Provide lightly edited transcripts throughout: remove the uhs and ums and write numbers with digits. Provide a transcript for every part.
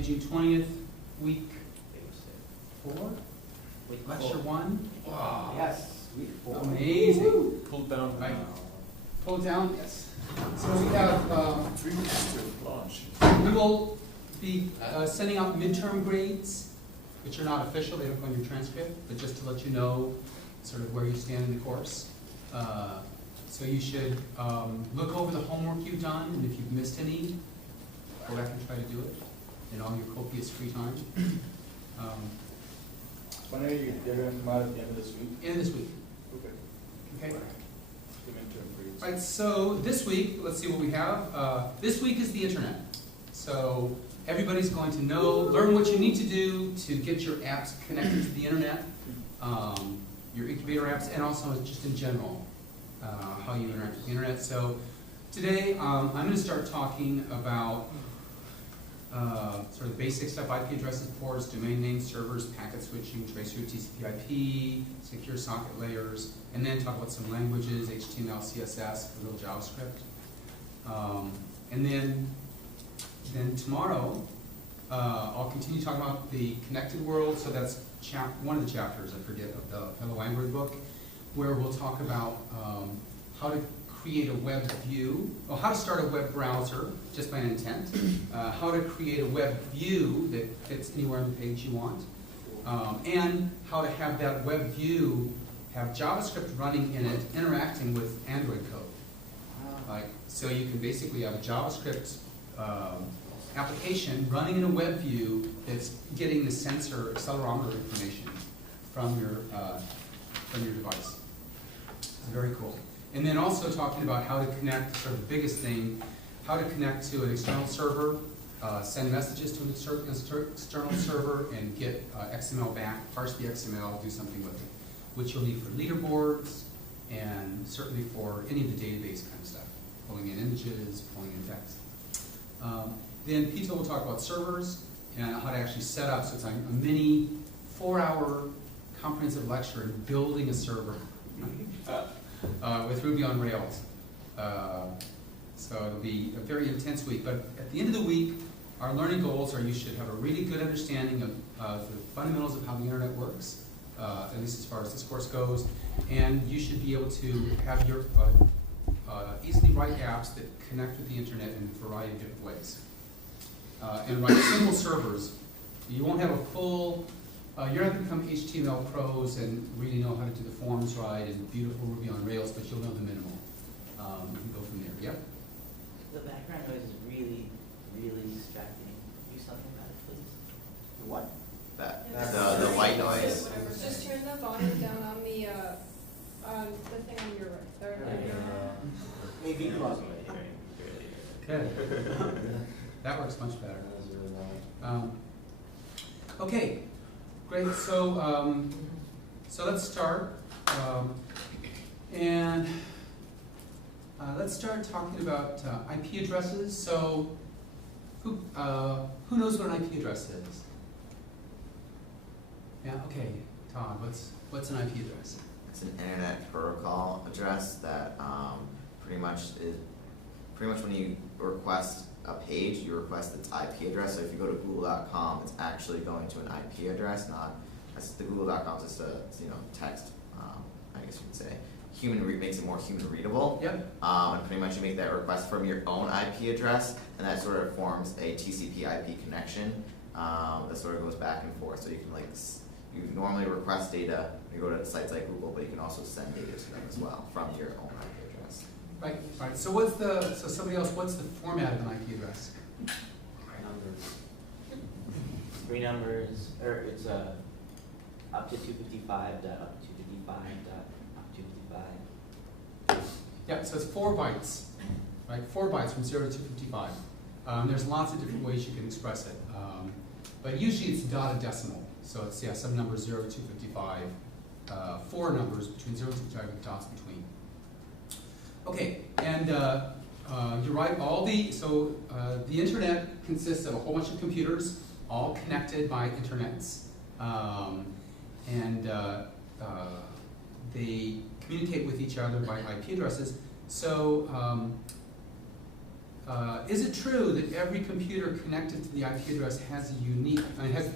Monday, June 20th, week 4, lecture 1. Wow. Yes. Week 4. Amazing. Pull down Right. now. Pull it down, yes. So we have, 3 weeks to launch. we will be sending out midterm grades, which are not official, they don't go in your transcript, but just to let you know sort of where you stand in the course. So you should look over the homework you've done, and if you've missed any, go back and try to do it in all your copious free time. When are you going to come out at the end of this week? And this week. Okay. Okay. The midterm grades. Right, so this week, let's see what we have. This week is the internet. So everybody's going to learn what you need to do to get your apps connected to the internet, your incubator apps, and also just in general, how you interact with the internet. So today, I'm going to start talking about sort of basic stuff: IP addresses, ports, domain names, servers, packet switching, traceroute, TCP/IP, secure socket layers, and then talk about some languages: HTML, CSS, a little JavaScript, and then tomorrow I'll continue talking about the connected world. So that's one of the chapters, I forget, of the Hello Android book, where we'll talk about how to create a web view, or how to start a web browser just by an intent, how to create a web view that fits anywhere on the page you want, and how to have that web view have JavaScript running in it, interacting with Android code. So you can basically have a JavaScript application running in a web view that's getting the sensor accelerometer information from your device. It's very cool. And then also talking about how to connect, sort of the biggest thing, how to connect to an external server, send messages to an external server, and get XML back, parse the XML, do something with it, which you'll need for leaderboards, and certainly for any of the database kind of stuff, pulling in images, pulling in text. Then Pito will talk about servers and how to actually set up, so it's like a mini 4-hour comprehensive lecture in building a server. With Ruby on Rails. So it'll be a very intense week, but at the end of the week, our learning goals are you should have a really good understanding of the fundamentals of how the internet works, at least as far as this course goes, and you should be able to have your easily write apps that connect with the internet in a variety of different ways. And write simple servers. You won't have a full you're not going to become HTML pros and really know how to do the forms right and beautiful Ruby on Rails, but you'll know the minimal. You can go from there. Yep. The background noise is really, really distracting. Do something about it, please. What? The white noise. Just turn the volume down on the thing on your right. There. Maybe plus. Good. That works much better. Okay. Great. So let's start, and let's start talking about IP addresses. So who knows what an IP address is? Yeah. Okay. Todd, what's an IP address? It's an internet protocol address that pretty much when you request a page, you request its IP address. So if you go to google.com, it's actually going to an IP address, not the google.com is just a text. I guess you could say makes it more human readable. Yep. And pretty much you make that request from your own IP address, and that sort of forms a TCP/IP connection that sort of goes back and forth. So you can you normally request data when you go to sites like Google, but you can also send data to them as well from your own IP address. Right. So somebody else? What's the format of an IP address? Three numbers, or it's up to 255 dot up to 255 dot up to 255. Yeah. So it's 4 bytes, right? 4 bytes from 0 to 255. There's lots of different ways you can express it, but usually it's dotted decimal. So it's some numbers 0 to 255, 4 numbers between 0 to 255 with dots between. Okay, and you're right. The internet consists of a whole bunch of computers, all connected by internets, and they communicate with each other by IP addresses. So is it true that every computer connected to the IP address has a unique,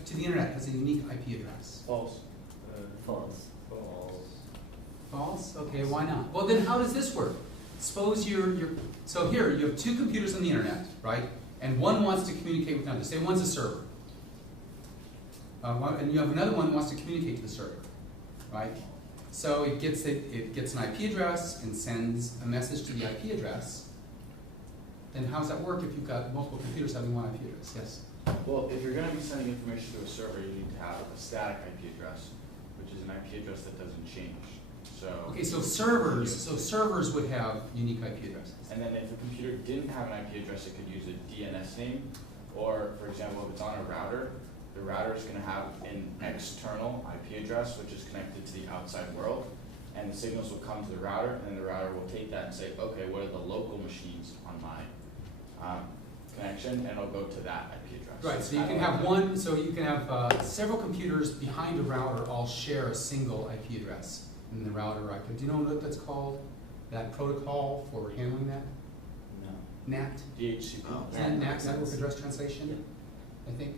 to the internet has a unique IP address? False. False. False. False? Okay, why not? Well, then how does this work? Suppose so here, you have two computers on the internet, right? And one wants to communicate with another. Say one's a server. And you have another one that wants to communicate to the server, right? So it gets an IP address and sends a message to the IP address. Then how does that work if you've got multiple computers having one IP address? Yes? Well, if you're gonna be sending information to a server, you need to have a static IP address, which is an IP address that doesn't change. So. Okay, so servers would have unique IP addresses. And then if a computer didn't have an IP address, it could use a DNS name, or for example, if it's on a router, the router is going to have an external IP address, which is connected to the outside world, and the signals will come to the router, and then the router will take that and say, okay, what are the local machines on my connection, and it'll go to that IP address. Right, so you can have one, so you can have several computers behind a router all share a single IP address. And the router, do you know what that's called? That protocol for handling that? No. NAT? DHCP. Oh. Is that NAT, Network Address Translation? I think.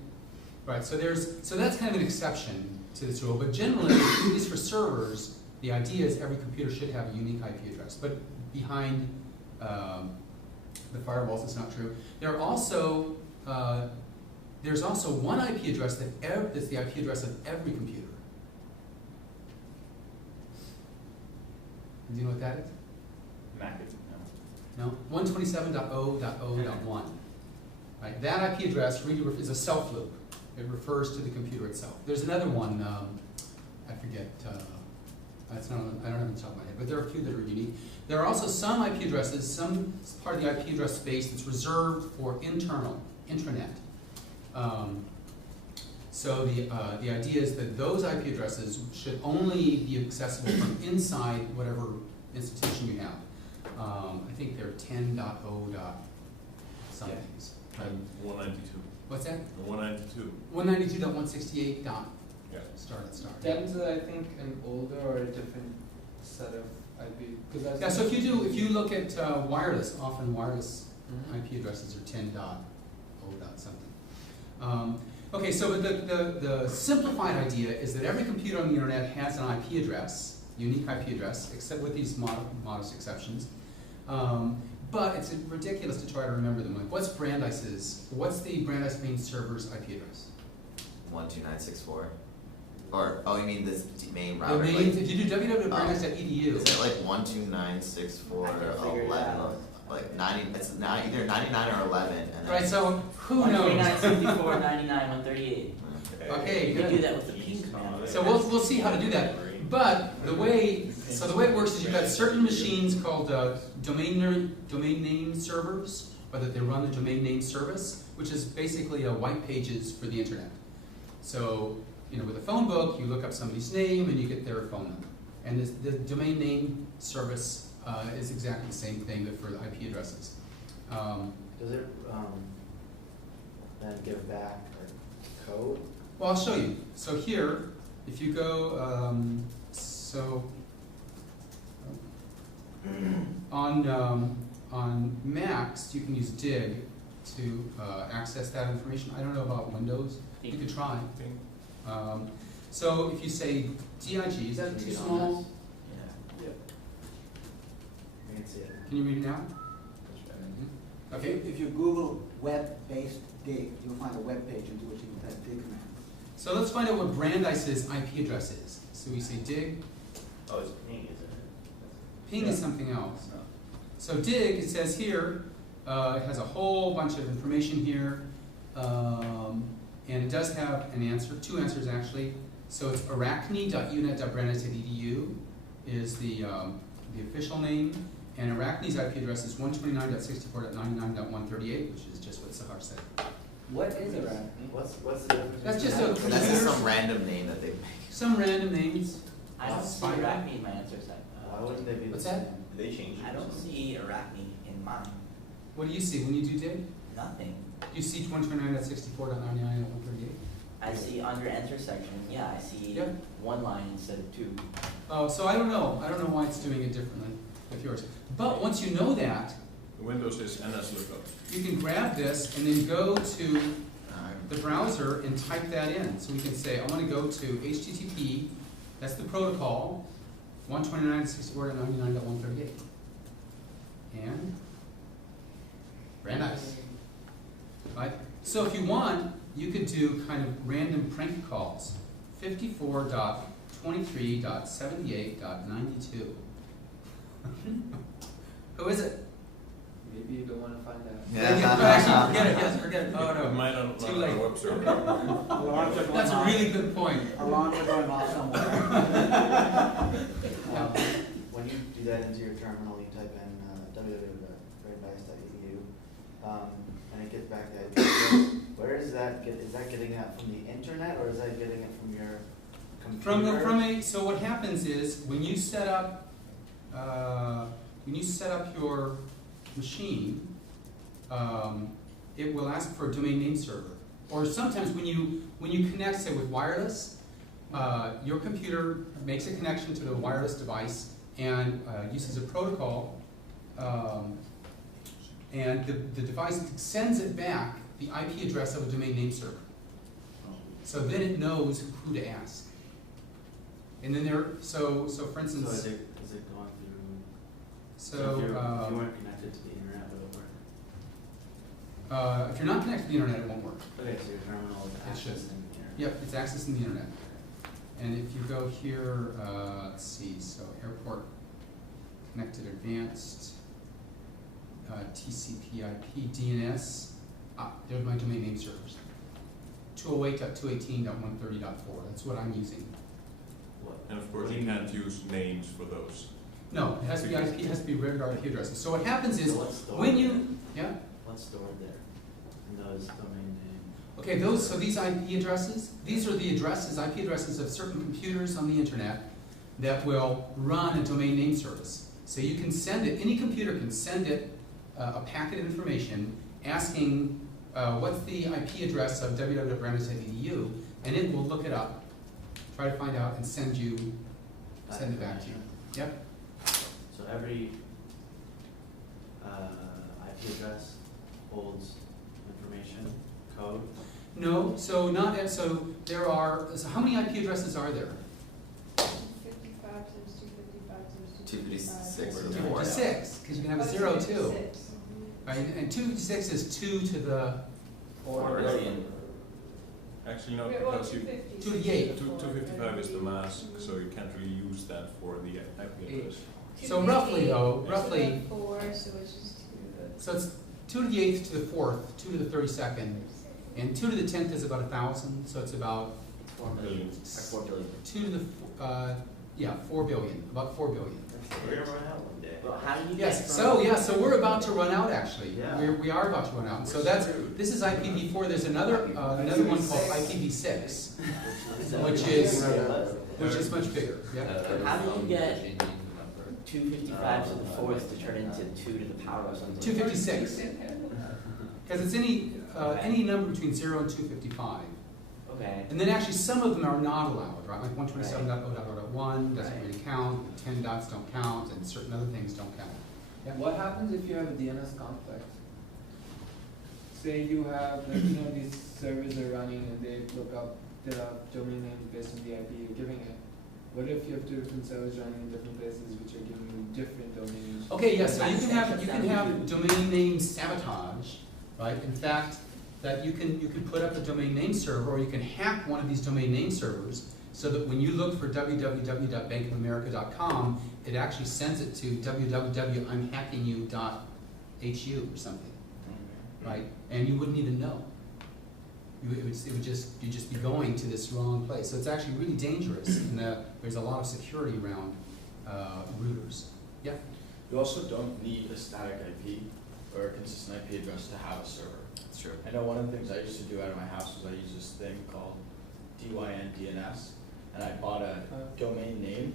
Right, so that's kind of an exception to this rule, but generally, at least for servers, the idea is every computer should have a unique IP address. But behind the firewalls, it's not true. There's also one IP address that's the IP address of every computer. Do you know what that is? MAC, no. No? 127.0.0.1. Right, that IP address really is a self loop. It refers to the computer itself. There's another one, I forget, I don't have it on the top of my head, but there are a few that are unique. There are also some IP addresses, some part of the IP address space that's reserved for intranet. So the idea is that those IP addresses should only be accessible from inside whatever institution you have. I think they're 10.0. something. And 192. What's that? 192. 192.168. Yeah. Start. That's I think an older or a different set of IP. Yeah. So if you look at wireless, often wireless IP addresses are 10.0. something. Okay, so the simplified idea is that every computer on the internet has an IP address, unique IP address, except with these modest exceptions. But it's ridiculous to try to remember them. Like, what's the Brandeis main server's IP address? 12964. Or you mean this main The router? main, if you do www.brandeis.edu. Is it like 12964 I can figure it 11? out. Like 90? It's either 99 or 11. And then Right. So who knows? 129, 99, 138. Okay, You good. do that with the pink man. So we'll see how to do that. But the way it works is you've got certain machines called domain name servers, or that they run the domain name service, which is basically a white pages for the internet. So with a phone book, you look up somebody's name and you get their phone number. And the domain name service is exactly the same thing, but for the IP addresses. Does it then give back code? Well, I'll show you. So here, if you go, on Macs, you can use dig to access that information. I don't know about Windows. You could try. So if you say DIG, is that too small? Yeah. I can see it. Can you read it now? Okay. If you Google web-based dig, you'll find a web page into which you can type dig command. So let's find out what Brandeis's IP address is. So we say dig. Oh, it's ping, isn't it? Ping is something else. So dig, it says here, it has a whole bunch of information here, and it does have an answer, two answers actually. So it's arachne.unet.brandeis.edu is the official name, and Arachne's IP address is 129.64.99.138, which is just what Sahar said. What is a rat? What's the difference? That's just between a that? That's just some random name that they make. Some random names. I don't see Spider. Arachne in my answer set. Why wouldn't they be What's the that? same? They changed it. I don't see Arachne in mine. What do you see when you do dig? Nothing. You see 129.64.99.138? I see under enter section, yeah, I see Yeah. one line instead of two. Oh, so I don't know. I don't know why it's doing it differently with yours. But once you know that, Windows is NS lookup. You can grab this and then go to the browser and type that in. So we can say, I want to go to HTTP, that's the protocol, 129.64.99.138. And very nice. Right? So if you want, you could do kind of random prank calls. 54.23.78.92. Who is it? Maybe you don't wanna find out. Actually, forget it. Yes, forget it. Oh It no. might not Too run on late. a web server. Alarms are going That's a off. really good point. Alarms are going off somewhere. When you do that into your terminal, you type in www.braindice.edu, and it gets back to that. Where is that? Is that getting that from the internet, or is that getting it from your computer? So what happens is when you set up your machine, it will ask for a domain name server. Or sometimes when you connect, say with wireless, your computer makes a connection to the wireless device and uses a protocol, and the device sends it back the IP address of a domain name server. So then it knows who to ask. And then so for instance, So is it going through? so if you weren't connected to the internet, would it work? if you're not connected to the internet, it won't work. Okay, so your terminal is It should. accessing the internet. Yep, it's accessing the internet. And if you go here, let's see, so airport connected advanced, TCP/IP, DNS, there's my domain name servers. 208.218.130.4, that's what I'm using. What? And of course, you can't use names for those. No, it has to be IP, it has to be regular IP addresses. So what happens is, So what's stored when there? you, yeah? What's stored there? In those domain name. Okay, so these IP addresses, these are the addresses, IP addresses of certain computers on the internet that will run a domain name service. So you can send it, any computer can send it a packet of information asking what's the IP address of www.brandeis.edu, and it will look it up, try to find out, and send it back to you. Yep. So every IP address holds information, code. No, so not, so there are, so how many IP addresses are there? 55 times 255 times 256 or 256, because you can have a 0 too. Right, and 256 is 2 to the 4 billion. Actually, no, Well, because you, 250. 258. 255 is the mask, so you can't really use that for the IP address. So roughly though, roughly, 4, so it's just 2 so it's 2 to the 8th to the 4th, 2 to the 32nd, and 2 to the 10th is about 1,000, so it's about 4 million. Or 4 billion. 2 to the, 4 billion, about 4 billion. We're gonna run out one day. Well, how do you get Yes, from? so we're about to run out actually. Yeah. We are about to run out. So this is IPv4, there's another one called IPv6, which is much bigger, yeah. How do you get 255 to the 4th to turn into 2 to the power of something? 256. Because it's any number between 0 and 255. Okay. And then actually some of them are not allowed, right? Like 127.0.0.1 doesn't really count, 10 dots don't count, and certain other things don't count. Yeah. What happens if you have a DNS conflict? Say you have, these servers are running and they look up the domain name based on the IP you're giving it. What if you have 2 different servers running in different places which are giving you different domain names? Okay, yes, so you can have domain name sabotage, right? In fact, that you can put up a domain name server, or you can hack one of these domain name servers, so that when you look for www.bankofamerica.com, it actually sends it to www.imhackingyou.hu or something, right? And you wouldn't even know. You'd just be going to this wrong place. So it's actually really dangerous, and there's a lot of security around routers. Yeah. You also don't need a static IP or a consistent IP address to have a server. That's true. I know one of the things I used to do out of my house was I used this thing called DYN-DNS, and I bought a domain name,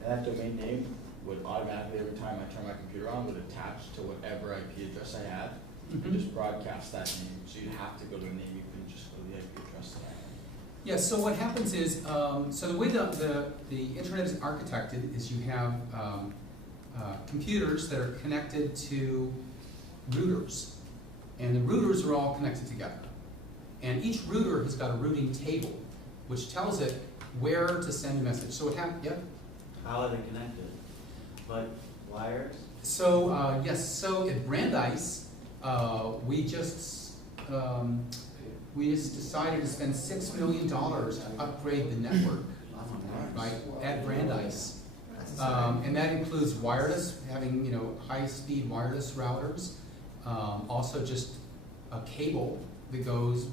and that domain name would automatically, every time I turned my computer on, would attach to whatever IP address I had, and just broadcast that name. So you'd have to go to a name, you couldn't just go to the IP address that I had. Yeah, so what happens is, so the way the internet is architected is you have computers that are connected to routers. And the routers are all connected together. And each router has got a routing table, which tells it where to send a message. So it yep. How are they connected? Like wires? So, yes, so at Brandeis, we just decided to spend $6 million to upgrade the network, right, at Brandeis. And that includes wireless, having, you know, high-speed wireless routers, also just a cable that goes,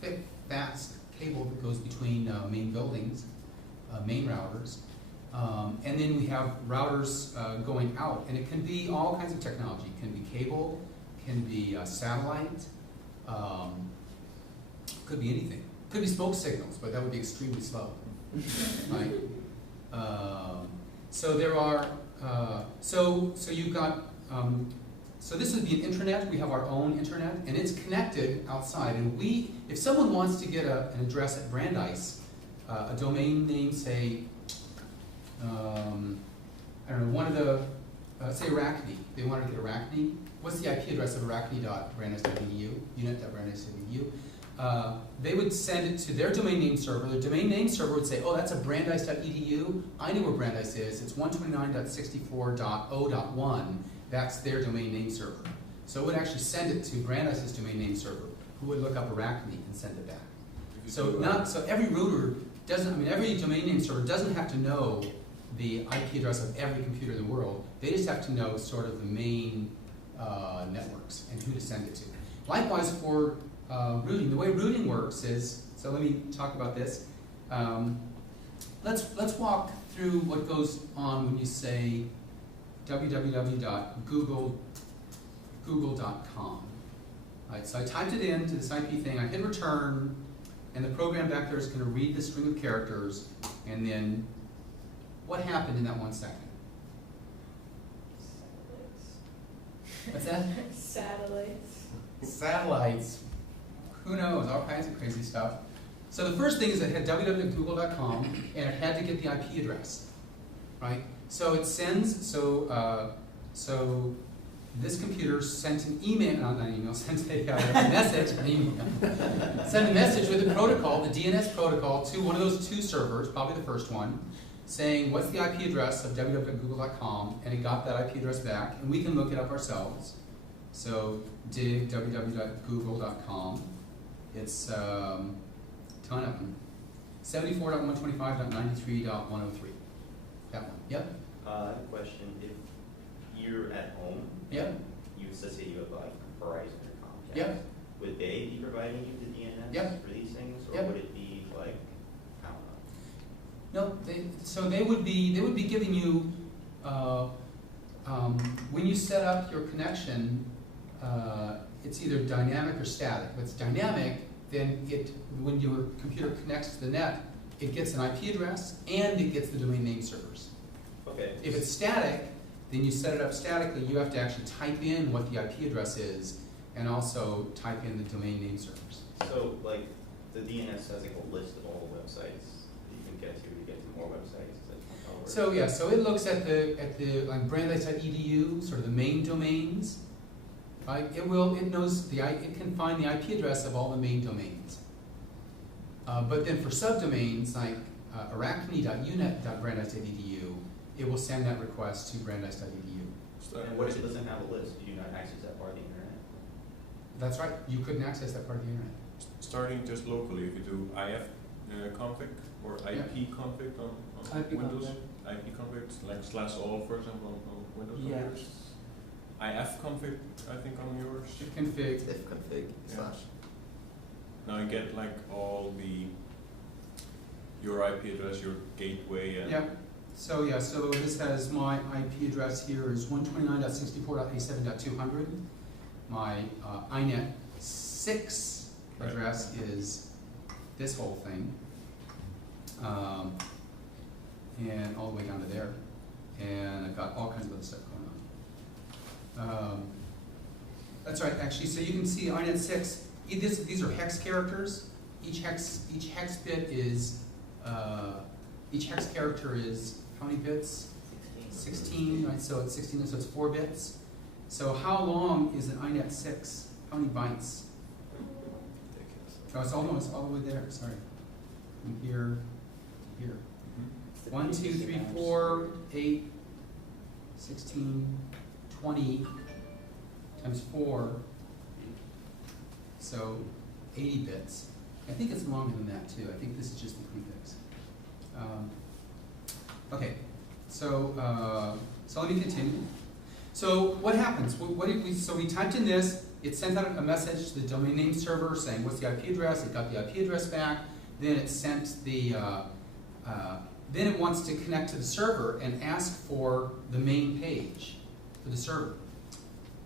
thick, fast cable that goes between main buildings, main routers. And then we have routers going out, and it can be all kinds of technology. It can be cable, can be satellite, could be anything. Could be smoke signals, but that would be extremely slow, right? So there are, so you've got, so this would be an intranet. We have our own intranet, and it's connected outside. And if someone wants to get an address at Brandeis, a domain name, say, I don't know, one of the, say Arachne, they wanted to get Arachne. What's the IP address of arachne.brandeis.edu, unit.brandeis.edu? They would send it to their domain name server. The domain name server would say, oh, that's a brandeis.edu. I know where Brandeis is. It's 129.64.0.1. That's their domain name server. So it would actually send it to Brandeis' domain name server, who would look up Arachne and send it back. So every router doesn't, I mean, every domain name server doesn't have to know the IP address of every computer in the world. They just have to know sort of the main networks and who to send it to. Likewise for routing. The way routing works is, so let me talk about this. Let's walk through what goes on when you say www.google.com. Right, so I typed it into this IP thing, I hit return, and the program back there is going to read the string of characters, and then what happened in that 1 second? What's that? Satellites. Satellites. Who knows? All kinds of crazy stuff. So the first thing is it had www.google.com, and it had to get the IP address, right? So it sends, so this computer sent an email, not an email, sent a message, sent a message with a protocol, the DNS protocol, to one of those two servers, probably the first one, saying, what's the IP address of www.google.com, and it got that IP address back, and we can look it up ourselves. So dig www.google.com. It's a ton of them. 74.125.93.103. That one. Yep. I have a question. If you're at home, Yep. you said you have like Verizon or Comcast. Yep. Would they be providing you the DNS Yep. for these things, or Yep. would it be like, I don't know? No, they would be giving you when you set up your connection, it's either dynamic or static. If it's dynamic, then when your computer connects to the net, it gets an IP address and it gets the domain name servers. Okay. If it's static, then you set it up statically. You have to actually type in what the IP address is and also type in the domain name servers. So like the DNS has like a list of all the websites that you can get to more websites. Is that how it works? So yeah, so it looks at the like brandeis.edu, sort of the main domains. Right? It can find the IP address of all the main domains. But then for subdomains like arachne.unet.brandeis.edu, it will send that request to brandeis.edu. And what if it doesn't have a list? Do you not access that part of the internet? That's right. You couldn't access that part of the internet. Starting just locally, if you do IF config or IP config on IP Windows, config. IP config like /all, for example, on Windows Yes. computers. IF config, I think, on yours. Config. If config Yeah. Now you get like all your IP address, your gateway, and Yeah. So yeah, so this has my IP address here is 129.64.87.200. My INET 6 address is this whole thing, and all the way down to there. And I've got all kinds of other stuff going on. That's right, actually. So you can see INET 6. These are hex characters. Each hex bit is each hex character is how many bits? 16, right? So it's 16, so it's 4 bits. So how long is an INET 6? How many bytes? Oh, it's almost all the way there, sorry. From here to here. It's the 1, 2, PVC 3, maps. 4, 8, 16, 20 times 4. So 80 bits. I think it's longer than that too. I think this is just the prefix. Okay, so let me continue. So what happens? So we typed in this. It sent out a message to the domain name server saying what's the IP address. It got the IP address back. Then it sent the. Then it wants to connect to the server and ask for the main page for the server.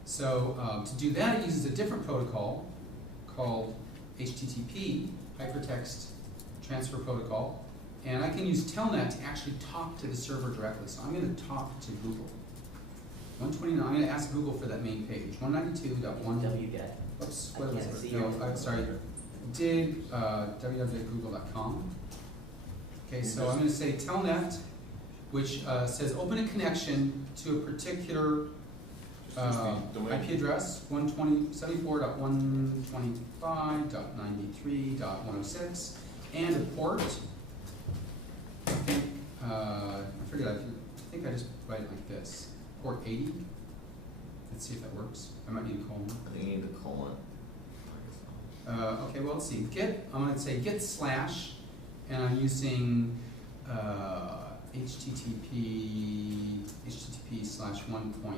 So to do that, it uses a different protocol called HTTP, Hypertext Transfer Protocol. And I can use Telnet to actually talk to the server directly. So I'm going to talk to Google. 129, I'm going to ask Google for that main page. 192.1. wget. Oops, I what was can't it? see No, your- I'm sorry. Did www.google.com. Okay, so I'm going to say Telnet, which says open a connection to a particular Just use the domain. IP address, 174.125.93.106, and a port. I think, I think I just write it like this, port 80. Let's see if that works. I might need a colon. I think you need the colon. Okay, well, let's see. I'm going to say git slash, and I'm using http/1.0.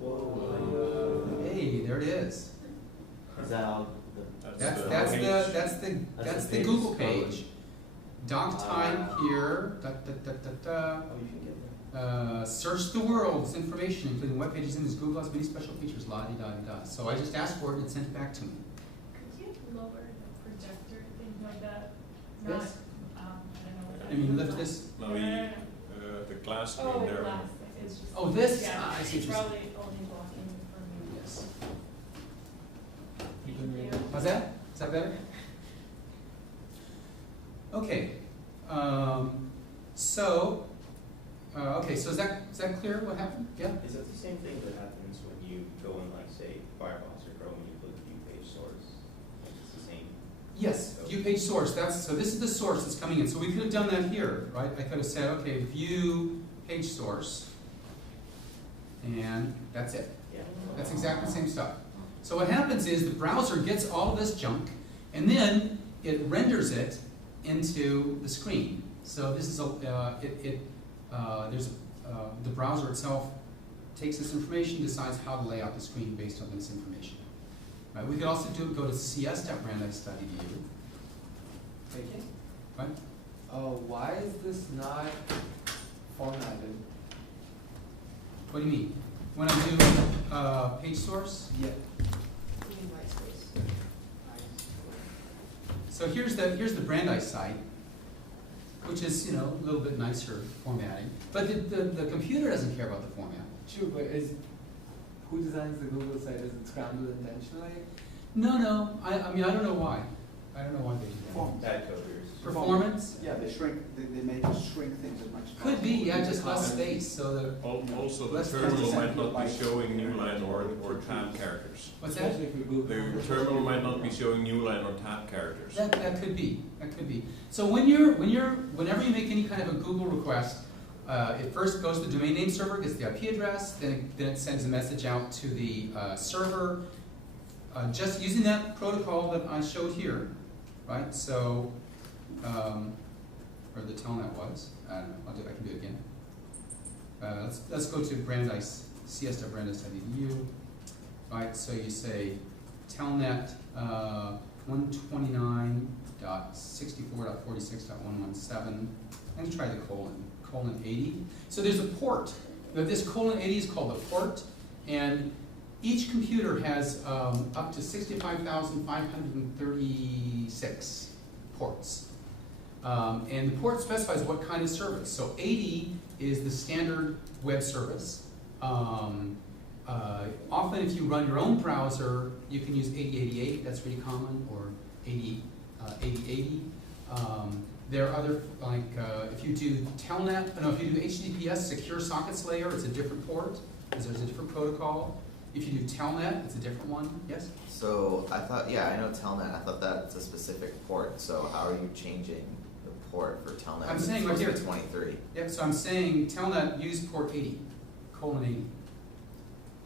Whoa. Hey, there it is. Is that all That's the that's page. the that's the That's that's the the Google code. page. Doc time here. Da, da, da, da, da. Oh, you can get there. Search the world's information, including web pages in this. Google has many special features. La di da di da. So I just asked for it and it sent it back to me. Could you lower the projector, things like that? Yes. Not, I don't know what that I mean, is. lift this. No, the glass screen Oh, there. glass, it's just. Oh, this? Yeah, Ah, I see it's what you're saying. probably only blocking for me. Yes. Thank you. How's that? Is that better? Okay. Okay. So is that clear? What happened? Yeah. Is that the same thing that happens when you go in, like, say, Firefox or Chrome and you put view page source? Like, it's the same? Yes, view page source. So this is the source that's coming in. So we could have done that here, right? I could have said, okay, view page source, and that's it. Yeah. That's exactly the same stuff. So what happens is the browser gets all of this junk, and then it renders it into the screen. So this is the browser itself takes this information, decides how to lay out the screen based on this information. Right? We could also go to cs.brandeis.edu. Okay. Right? Why is this not formatted? What do you mean? When I do page source? Yeah. So here's the Brandeis site, which is a little bit nicer formatting, but the computer doesn't care about the format. True, but who designs the Google site? Is it scrambled intentionally? No. I mean I don't know why. I don't know why they do that. Bad coders. Performance? Yeah, they shrink, they make us shrink things as much as possible. Could be, yeah, just less space. So the Also, the Less terminal 10% might not be bytes. showing new line or tab characters. what's that? Especially for Google. The terminal might not be showing new line or tab characters. That could be. That could be. So whenever you make any kind of a Google request, it first goes to the domain name server, gets the IP address, then it sends a message out to the server, just using that protocol that I showed here, right? So, or the telnet was. I don't know. I can do it again. Let's go to Brandeis, cs.brandeis.edu. Right. So you say telnet 129.64.46.117. Let's try the colon 80. So there's a port. Now this colon 80 is called the port, and each computer has up to 65,536 ports. And the port specifies what kind of service. So 80 is the standard web service. Often if you run your own browser, you can use 8088, that's pretty common, or 8080. There are other, like if you do telnet, no, if you do HTTPS secure sockets layer, it's a different port. because there's a different protocol. If you do Telnet, it's a different one. Yes? So I thought, yeah, I know Telnet, I thought that's a specific port, so how are you changing the port for Telnet? I'm saying right here. It's supposed to be 23. Yep, so I'm saying Telnet use port 80, colon 80.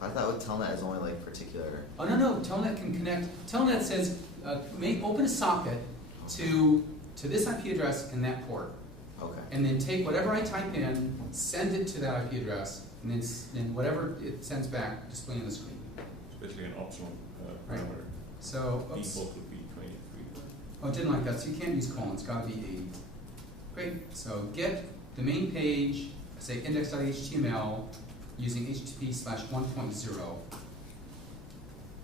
I thought with Telnet is only like particular. Oh, no, Telnet can connect. Telnet says, open a socket to this IP address and that port. Okay. And then take whatever I type in, send it to that IP address, and then whatever it sends back, display on the screen. Especially an optional Right. parameter. So, oops. Default would be 23. Oh, it didn't like that, so you can't use colon, it's gotta be 80. Great, so get the main page, say index.html, using HTTP/1.0.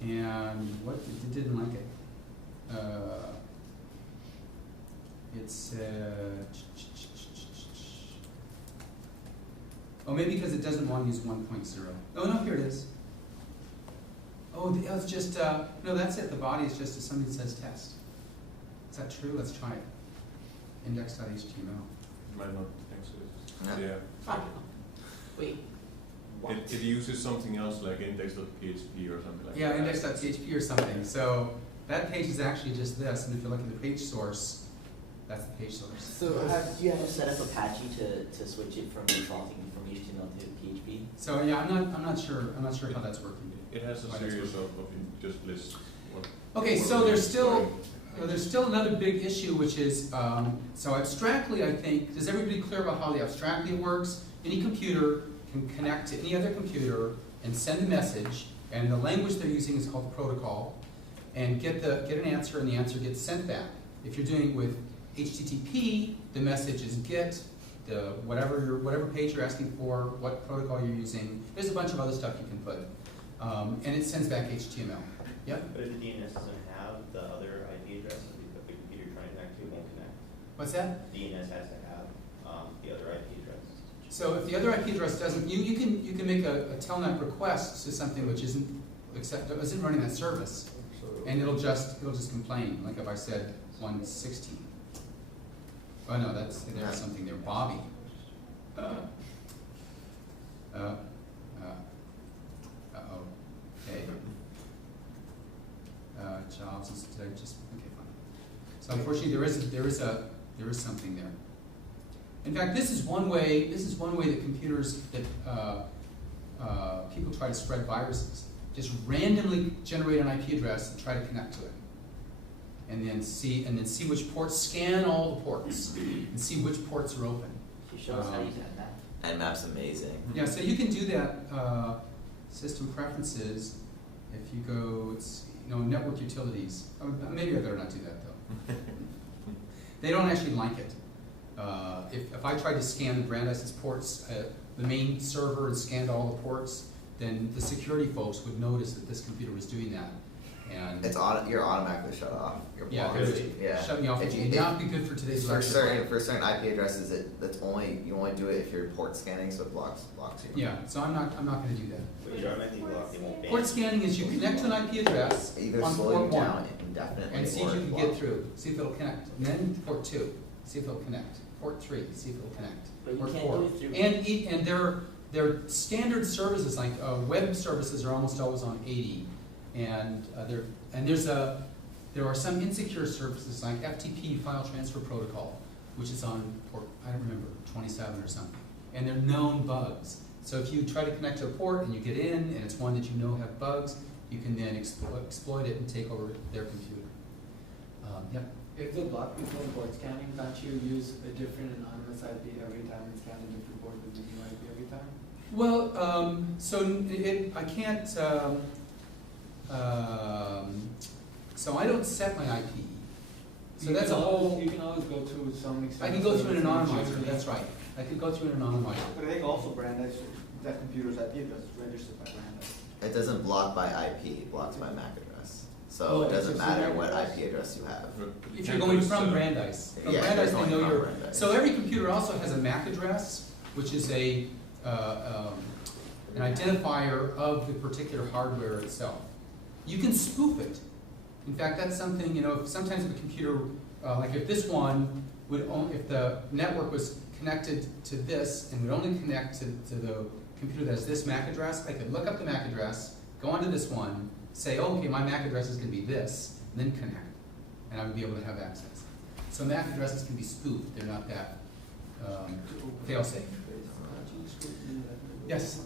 And what, it didn't like it. It said, oh, maybe because it doesn't want to use 1.0. Oh, no, here it is. Oh, it's just, no, that's it. The body is just something that says test. Is that true? Let's try it. Index.html. Might not think so. Yeah. Yeah. Wait, what? It uses something else like index.php or something like Yeah, that. index.php or something. So that page is actually just this, and if you look at the page source, that's the page source. So do you have to set up Apache to switch it from defaulting from HTML to PHP? So yeah, I'm not sure how that's working. It has a Why that's series working. of just lists. Okay, so there's still another big issue, which is, so abstractly, I think, is everybody clear about how the abstractly works? Any computer can connect to any other computer and send a message, and the language they're using is called the protocol, and get an answer, and the answer gets sent back. If you're doing with HTTP, the message is get, whatever page you're asking for, what protocol you're using. There's a bunch of other stuff you can put, and it sends back HTML. Yep. But if the DNS doesn't have the other IP address that the computer you're trying to connect to won't connect. What's that? DNS has to have the other IP address. So if the other IP address doesn't, you can make a telnet request to something which isn't running that service, and it'll just complain. Like if I said 116. Oh no, there's something there. Bobby. Okay. Jobs is just okay. Fine. So unfortunately, there is something there. In fact, this is one way that computers that people try to spread viruses. Just randomly generate an IP address and try to connect to it, and then see which ports. Scan all the ports and see which ports are open. Can you show us how to use that? Nmap's amazing. Yeah, so you can do that. System preferences. If you go, network utilities. Maybe I better not do that though. They don't actually like it. If I tried to scan the Brandeis' ports, the main server, and scanned all the ports, then the security folks would notice that this computer was doing that. And You're automatically shut off. Your yeah, policy. Yeah. shut me off. It would not be good for today's For lecture. certain IP addresses, you only do it if you're port scanning, so it blocks you. Yeah, so I'm not going to do that. But you automatically block, they won't ban. Port scanning is you connect to an IP address Either on slow port you 1 down indefinitely and see or if you can block. get through. See if it'll connect. And then port 2, see if it'll connect. Port 3, see if it'll connect. But you Port can't 4. do it through. And their standard services, like web services, are almost always on 80, and there are some insecure services like FTP, File Transfer Protocol, which is on port, I don't remember, 27 or something, and they're known bugs. So if you try to connect to a port and you get in, and it's one that you know have bugs, you can then exploit it and take over their computer. Yep. If the block before port scanning, can't you use a different anonymous IP every time and scan a different port with the new IP every time? Well, I can't, so I don't set my IP. So that's a whole, You can always go through some external. I can go through an service and anonymizer, change that's right. I could go through an anonymizer. But I think also Brandeis, that computer's IP address is registered by Brandeis. It doesn't block by IP, it blocks by MAC address. Oh, So it doesn't it's just matter MAC what address? IP address you have. If you're going from Brandeis. From Yeah, Brandeis, you're they going know from you're, Brandeis. so every computer also has a MAC address, which is an identifier of the particular hardware itself. You can spoof it. In fact, that's something, sometimes if a computer, like if this one if the network was connected to this and would only connect to the computer that has this MAC address, I could look up the MAC address, go onto this one, say, oh, okay, my MAC address is going to be this, and then connect, and I would be able to have access. So MAC addresses can be spoofed; they're not that fail-safe. Yes.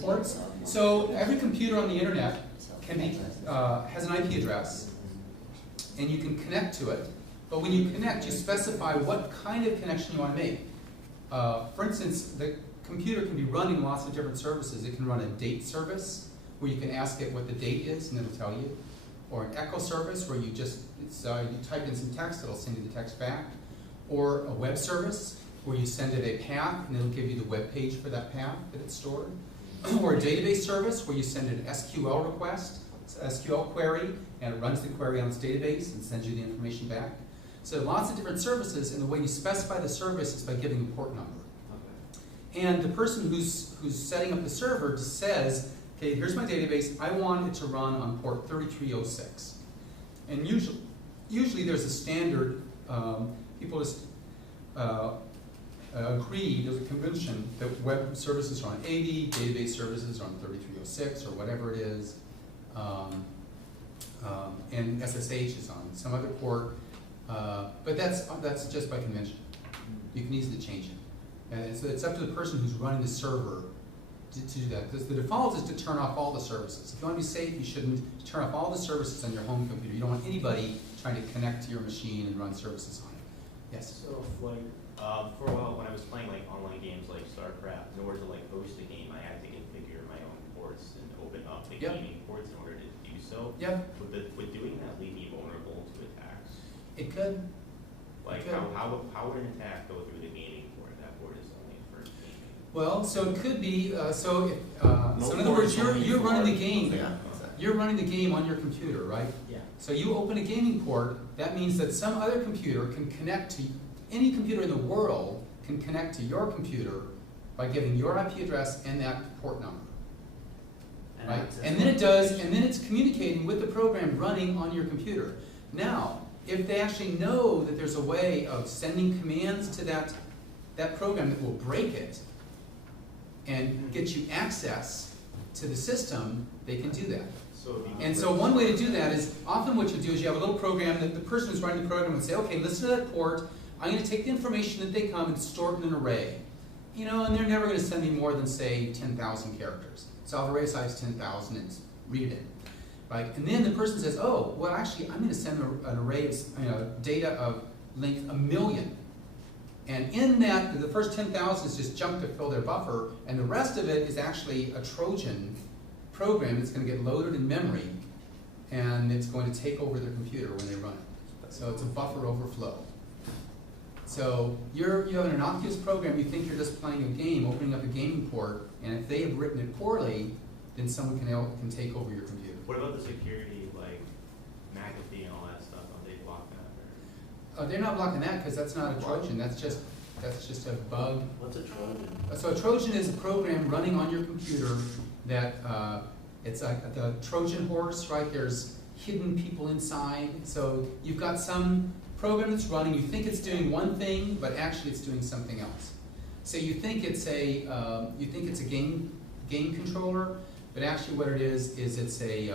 Ports. So every computer on the internet can be has an IP address, and you can connect to it. But when you connect, you specify what kind of connection you want to make. For instance, the computer can be running lots of different services. It can run a date service, where you can ask it what the date is, and it'll tell you. Or an echo service, where you just you type in some text, it'll send you the text back. Or a web service, where you send it a path, and it'll give you the web page for that path that it's stored. Or a database service, where you send an SQL request, SQL query, and it runs the query on its database and sends you the information back. So lots of different services, and the way you specify the service is by giving a port number. Okay. And the person who's setting up the server says, okay, here's my database, I want it to run on port 3306. And usually there's a standard, people just agree, there's a convention that web services are on 80, database services are on 3306 or whatever it is, and SSH is on some other port. But that's just by convention. You can easily change it. And so it's up to the person who's running the server to do that. Because the default is to turn off all the services. If you want to be safe, you shouldn't turn off all the services on your home computer. You don't want anybody trying to connect to your machine and run services on it. Yes? So, like, for a while when I was playing like online games like StarCraft, in order to like host a game, I had to configure my own ports and open up the gaming ports in order to do so. Yep. Would doing that leave me vulnerable to attacks? It could. Like, how would an attack go through the gaming port? That port is only for gaming. Well, so it could be, so in other words, you're running the game. Yeah. You're running the game on your computer, right? Yeah. So you open a gaming port, that means that some other computer can connect to, any computer in the world can connect to your computer by giving your IP address and that port number. Right? And then it does, and then it's communicating with the program running on your computer. Now, if they actually know that there's a way of sending commands to that program that will break it and get you access to the system, they can do that. And so one way to do that is, often what you do is you have a little program that the person who's running the program would say, okay, listen to that port, I'm going to take the information that they come and store it in an array. You know, and they're never going to send me more than, say, 10,000 characters. So I'll have array size 10,000 and read it in. Right? And then the person says, oh, well, actually, I'm going to send an array of data of length 1,000,000. And in that, the first 10,000 is just junk to fill their buffer, and the rest of it is actually a Trojan program that's going to get loaded in memory, and it's going to take over their computer when they run it. So it's a buffer overflow. So you have an innocuous program, you think you're just playing a game, opening up a gaming port, and if they have written it poorly, then someone can take over your computer. What about the security, like McAfee and all that stuff? Are they block that? Or? They're not blocking that because that's not a Trojan. That's just a bug. What's a Trojan? So a Trojan is a program running on your computer that it's like the Trojan horse, right? There's hidden people inside. So you've got some program that's running. You think it's doing one thing, but actually it's doing something else. So you think it's a game controller, but actually what it is it's a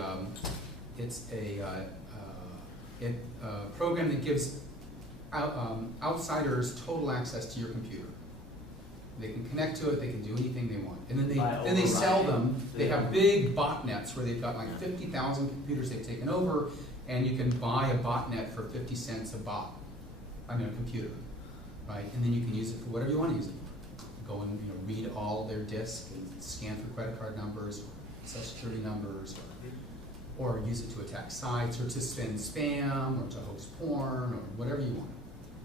program that gives outsiders total access to your computer. They can connect to it, they can do anything they want. And then they sell them. They have big botnets where they've got like 50,000 computers they've taken over, and you can buy a botnet for 50 cents a computer, right? And then you can use it for whatever you want to use it for. Go and read all their disks and scan for credit card numbers, or social security numbers, or use it to attack sites, or to send spam, or to host porn, or whatever you want.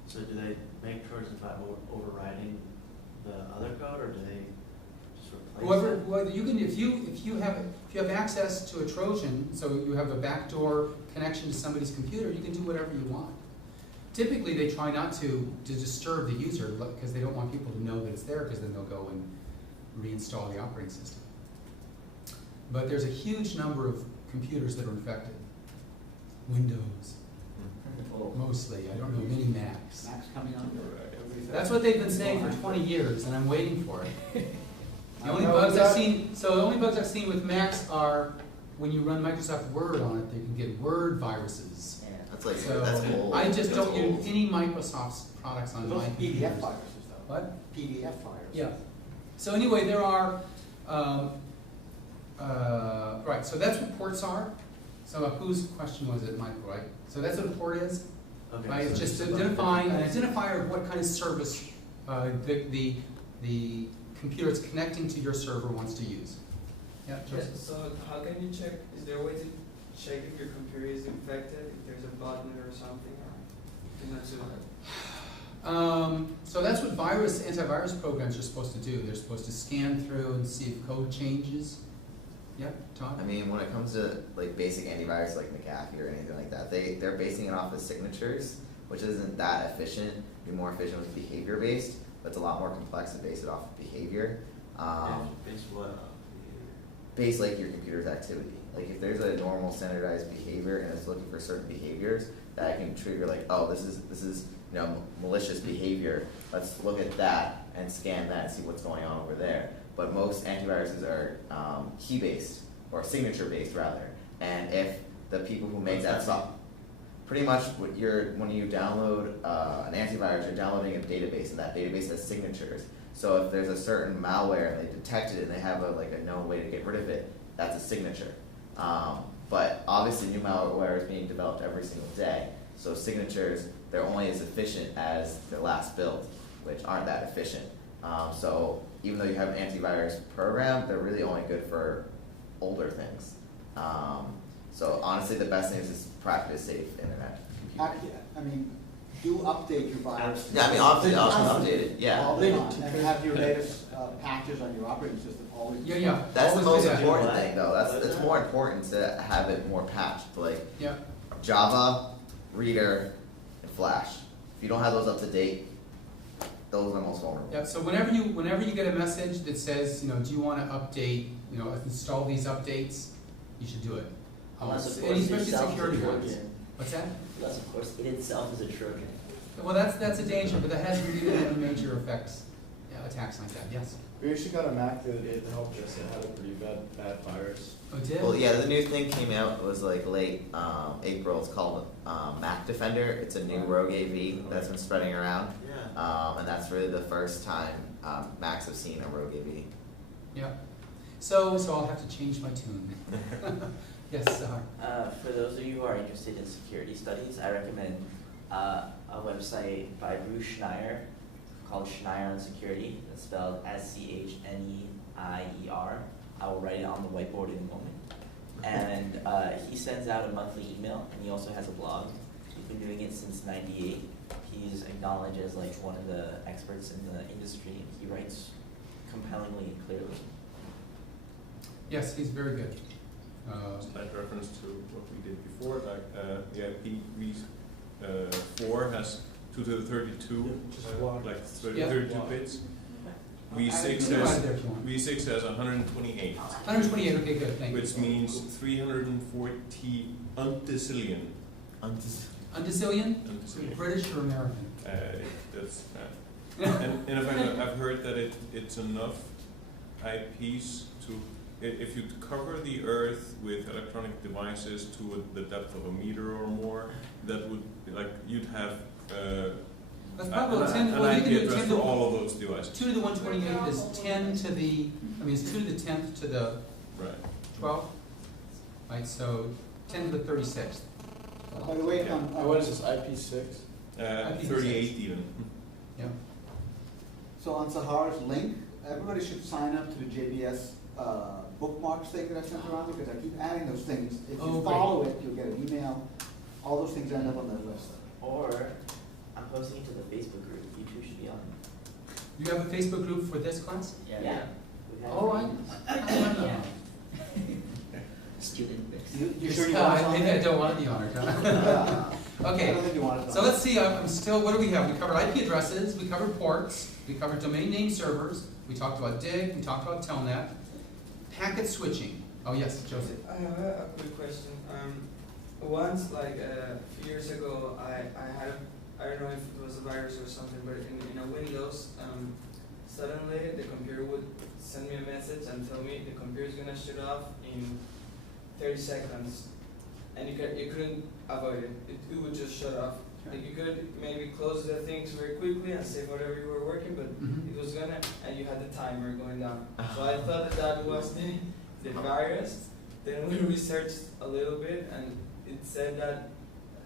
So do they make Trojans by overriding the other code, or do they just replace it? Well, you can, if you have access to a Trojan, so you have a backdoor connection to somebody's computer, you can do whatever you want. Typically, they try not to disturb the user because they don't want people to know that it's there, because then they'll go and reinstall the operating system. But there's a huge number of computers that are infected. Windows, Oh, mostly. I don't know many Macs. Max coming on. That's what they've been saying for 20 years, and I'm waiting for it. The only How bugs is I've that? seen, so the only bugs I've seen with Macs are when you run Microsoft Word on it, they can get Word viruses. Yeah. That's like, So that's old. I just That's don't use old. any Microsoft products on Those my are computers. PDF viruses though. What? PDF viruses. Yeah. So anyway, there are, right, so that's what ports are. So whose question was it, Michael, right? So that's what a port is, Okay. right? It's so just it's about identifying, an 50. identifier of what kind of service the computer it's connecting to your server wants to use. Yeah, Yeah, Joseph? so how can you check, is there a way to check if your computer is infected, if there's a button or something, or can that do that? So that's what antivirus programs are supposed to do. They're supposed to scan through and see if code changes. Yep, Todd? I mean, when it comes to like basic antivirus like McAfee or anything like that, they're basing it off of signatures, which isn't that efficient. Be more efficient with behavior based, but it's a lot more complex to base it off of behavior. Based what? Base like your computer's activity. Like if there's a normal standardized behavior and it's looking for certain behaviors, that can trigger like, oh, this is malicious behavior. Let's look at that and scan that and see what's going on over there. But most antiviruses are key based or signature based rather. And if the people who make that software, pretty much when you download an antivirus, you're downloading a database, and that database has signatures. So if there's a certain malware and they detect it and they have a known way to get rid of it, that's a signature. But obviously new malware is being developed every single day. So signatures, they're only as efficient as their last build, which aren't that efficient. So even though you have an antivirus program, they're really only good for older things. So honestly, the best thing is just practice safe internet computing. I mean, do update your virus. Yeah, I mean, obviously, I'll update it, yeah. All the time, and have your latest patches on your operating system always. Yeah. That's the Always most do that. important thing, though. It's more important to have it more patched, like Yeah. Java, Reader, and Flash. If you don't have those up to date, those are the most vulnerable. Yeah, so whenever you get a message that says, do you want to update, install these updates, you should do it. Unless of And course especially itself is a security ones. Trojan. What's that? Unless of course it itself is a Trojan. Well, that's a danger, but that hasn't really had any major effects, attacks like that, yes. We actually got a Mac the other day that helped us. It had a pretty bad virus. Oh, it did? Well, yeah, the new thing came out, it was like late April. It's called Mac Defender. It's a new Rogue AV that's been spreading around. Yeah. And that's really the first time Macs have seen a Rogue AV. Yeah. So I'll have to change my tune. Yes, For those of you who are interested in security studies, I recommend a website by Bruce Schneier called Schneier on Security. It's spelled SCHNEIER. I will write it on the whiteboard in a moment. And he sends out a monthly email, and he also has a blog. He's been doing it since '98. He's acknowledged as like one of the experts in the industry. He writes compellingly and clearly. yes, he's very good. Slight reference to what we did before, like V4 has 2 to the 32, like 32 bits. V6 Go right has there if you want. V6 has 128, 128, okay, good, thank you. which means 340 undecillion. Undecillion? Undecillion. British or American? That's and in fact, I've heard that it's enough IPs to, if you cover the Earth with electronic devices to the depth of a meter or more, that would you'd have That's probably an 10, well, you IP can do address 10 for to, all of those devices. 2 to the 128 is 10 to the, it's 2 to the 10th to the Right. 12th, right, so 10 to the 36th. By the way, What is this, IP6? 38 even. Yeah. so on Sahara's link, everybody should sign up to the JBS bookmarks thing that I sent around, because I keep adding those things. If you Oh, follow it, you'll get an email. All those things end up on that list. Or I'm posting it to the Facebook group. You two should be on. You have a Facebook group for this class? Yeah. We have Oh, yeah. Student mix. You sure you want us on Maybe I there? don't want to be on it, huh? I Okay, don't think you want us so on let's see, I'm still, what do we have? We covered IP addresses, we covered ports, we covered domain name servers, we talked about DIG, we talked about Telnet. Packet switching. Oh, yes, Joseph. I have a quick question. once, like a few years ago, I had, I don't know if it was a virus or something, but in a Windows, suddenly the computer would send me a message and tell me the computer's gonna shut off in 30 seconds. And you couldn't avoid it. It would just shut off. Like you could maybe close the things very quickly and save whatever you were working, but Mhm. it was gonna, and you had the timer going down. So I thought that was the virus. Then we researched a little bit, and it said that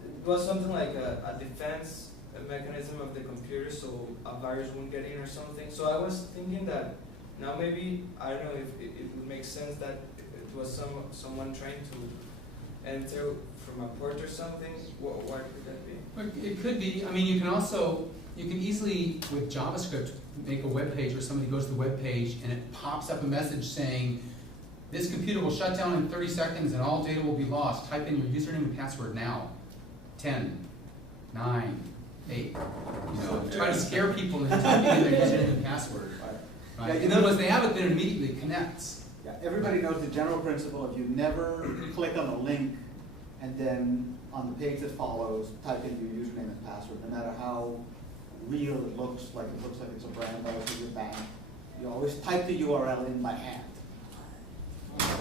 it was something like a defense mechanism of the computer, so a virus wouldn't get in or something. So I was thinking that now maybe, I don't know if it would make sense that it was someone trying to enter from a port or something. What could that be? Well, it could be. I mean, you can easily, with JavaScript, make a web page where somebody goes to the web page and it pops up a message saying, this computer will shut down in 30 seconds and all data will be lost. Type in your username and password now. 10, 9, 8. Try to scare people into typing in their username and password. Right? Yeah, And then once they have it, then it immediately connects. Yeah, everybody knows the general principle. If you never click on a link and then on the page that follows, type in your username and password, no matter how real it looks like it's a brand that is your bank, you always type the URL in by hand.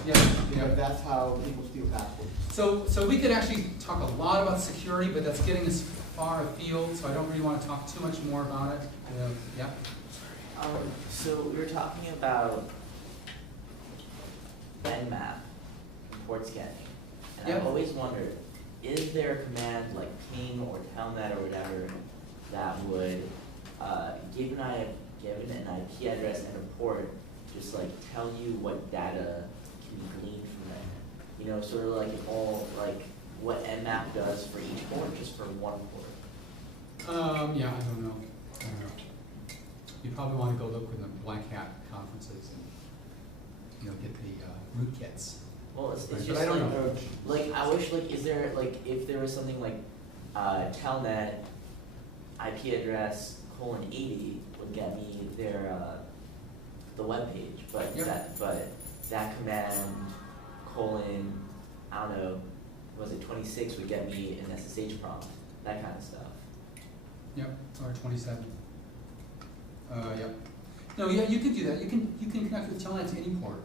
Yeah. Because that's how people steal passwords. So we could actually talk a lot about security, but that's getting us far afield, so I don't really want to talk too much more about it. Yeah. So we were talking about Nmap, port scanning, and Yep. I've always wondered, is there a command like ping or telnet or whatever that would, given an IP address and a port, just like tell you what data can be gleaned from it? You know, sort of like all, like what Nmap does for each port, just for one port. Yeah, I don't know. You probably want to go look in the Black Hat conferences and, get the rootkits. Well, it's Right, just but I don't like, know. like, I wish, like, is there, like, if there was something like, telnet IP address :80 would get me their, the web page, but Yep. that command I don't know, was it 26 would get me an SSH prompt, that kind of stuff. Yep, or 27. Yep. No, yeah, you could do that. You can connect with telnet to any port.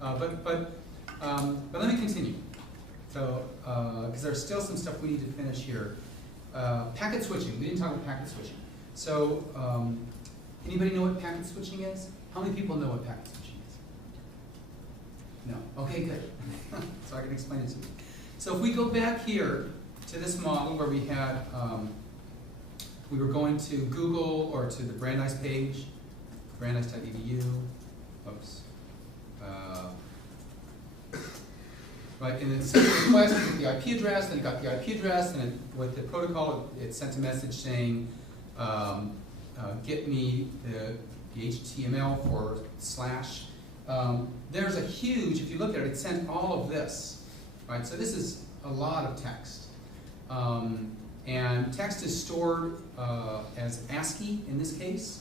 But let me continue. So, because there's still some stuff we need to finish here. Packet switching. We didn't talk about packet switching. So, anybody know what packet switching is? How many people know what packet switching is? No. Okay, good. So I can explain it to you. So if we go back here to this model where we had, we were going to Google or to the Brandeis page, brandeis.edu. Oops. Right, and it sent a request with the IP address, then it got the IP address, and with the protocol, it sent a message saying, get me the HTML for /. There's a huge, if you look at it, it sent all of this, right? So this is a lot of text. And text is stored as ASCII in this case.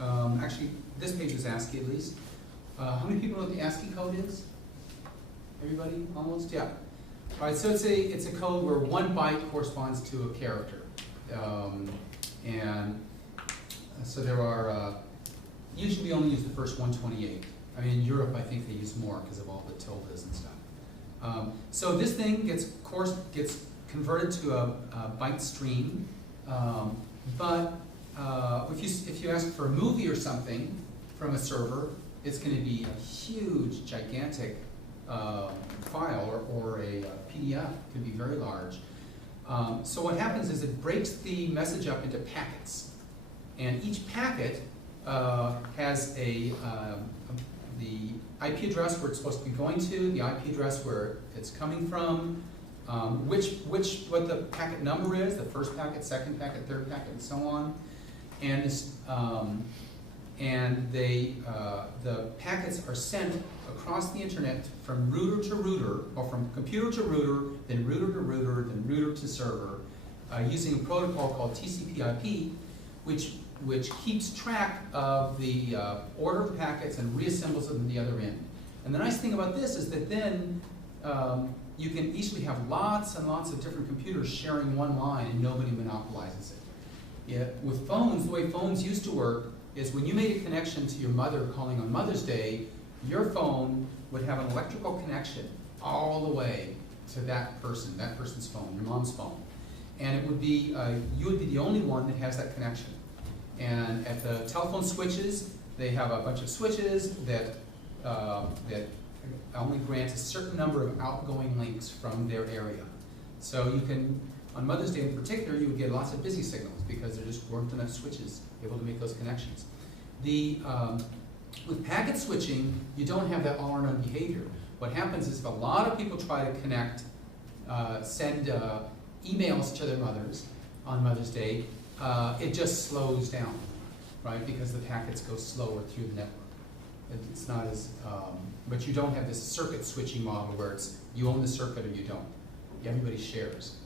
Actually, this page is ASCII at least. How many people know what the ASCII code is? Everybody? Almost? Yeah. All right, so it's a code where 1 byte corresponds to a character. And so there are, usually we only use the first 128. I mean, in Europe, I think they use more because of all the tildes and stuff. So this thing gets converted to a byte stream. But if you ask for a movie or something from a server, it's going to be a huge, gigantic file or a PDF. It could be very large. So what happens is it breaks the message up into packets. And each packet has the IP address where it's supposed to be going to, the IP address where it's coming from, what the packet number is, the first packet, second packet, third packet, and so on. And the packets are sent across the internet from router to router, or from computer to router, then router to router, then router to server, using a protocol called TCP/IP, which keeps track of the order of packets and reassembles them at the other end. And the nice thing about this is that then you can easily have lots and lots of different computers sharing one line and nobody monopolizes it. Yeah, with phones, the way phones used to work is when you made a connection to your mother calling on Mother's Day, your phone would have an electrical connection all the way to that person's phone, your mom's phone. And it would be, you would be the only one that has that connection. And at the telephone switches, they have a bunch of switches that only grant a certain number of outgoing links from their area. So you can, on Mother's Day in particular, you would get lots of busy signals because there just weren't enough switches able to make those connections. With packet switching, you don't have that all or none behavior. What happens is if a lot of people try to connect, send emails to their mothers on Mother's Day, it just slows down, right? Because the packets go slower through the network. It's not as, but you don't have this circuit switching model where it's you own the circuit or you don't. Everybody shares.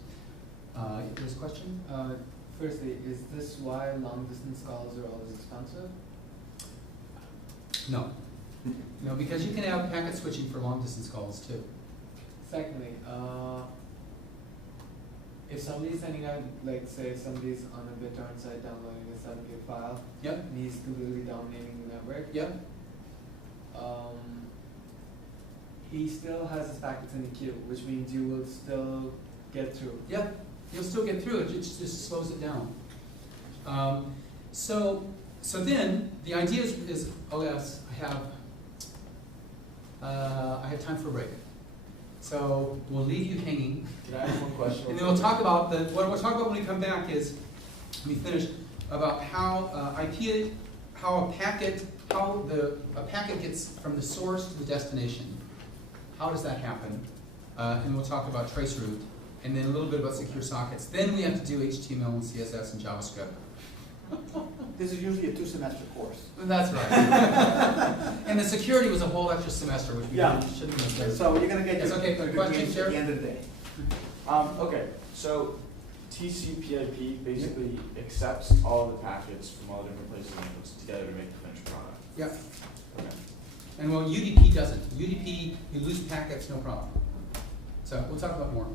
There's a question? Firstly, is this why long distance calls are always expensive? No. No, because you can have packet switching for long distance calls too. Secondly, if somebody's sending out, like say somebody's on a BitTorrent site downloading a 7-gig file, Yep. and he's completely dominating the network, Yep. he still has his packets in the queue, which means you will still get through. Yep. You'll still get through it. It just slows it down. So then the idea is oh yes, I have time for a break. So we'll leave you hanging. Can I ask one question? And then we'll talk about what we'll talk about when we come back is when we finish about how a packet gets from the source to the destination. How does that happen? And we'll talk about traceroute, and then a little bit about secure sockets. Then we have to do HTML and CSS and JavaScript. This is usually a 2-semester course. That's right. And the security was a whole extra semester, which we shouldn't have done. So you're gonna get Yes, your okay, your question, grades Sheriff? at the end of the day. Okay, so TCP/IP basically accepts all the packets from all the different places and puts it together to make the finished product. Yep. Okay. And well, UDP doesn't. UDP, you lose packets, no problem. So we'll talk about more.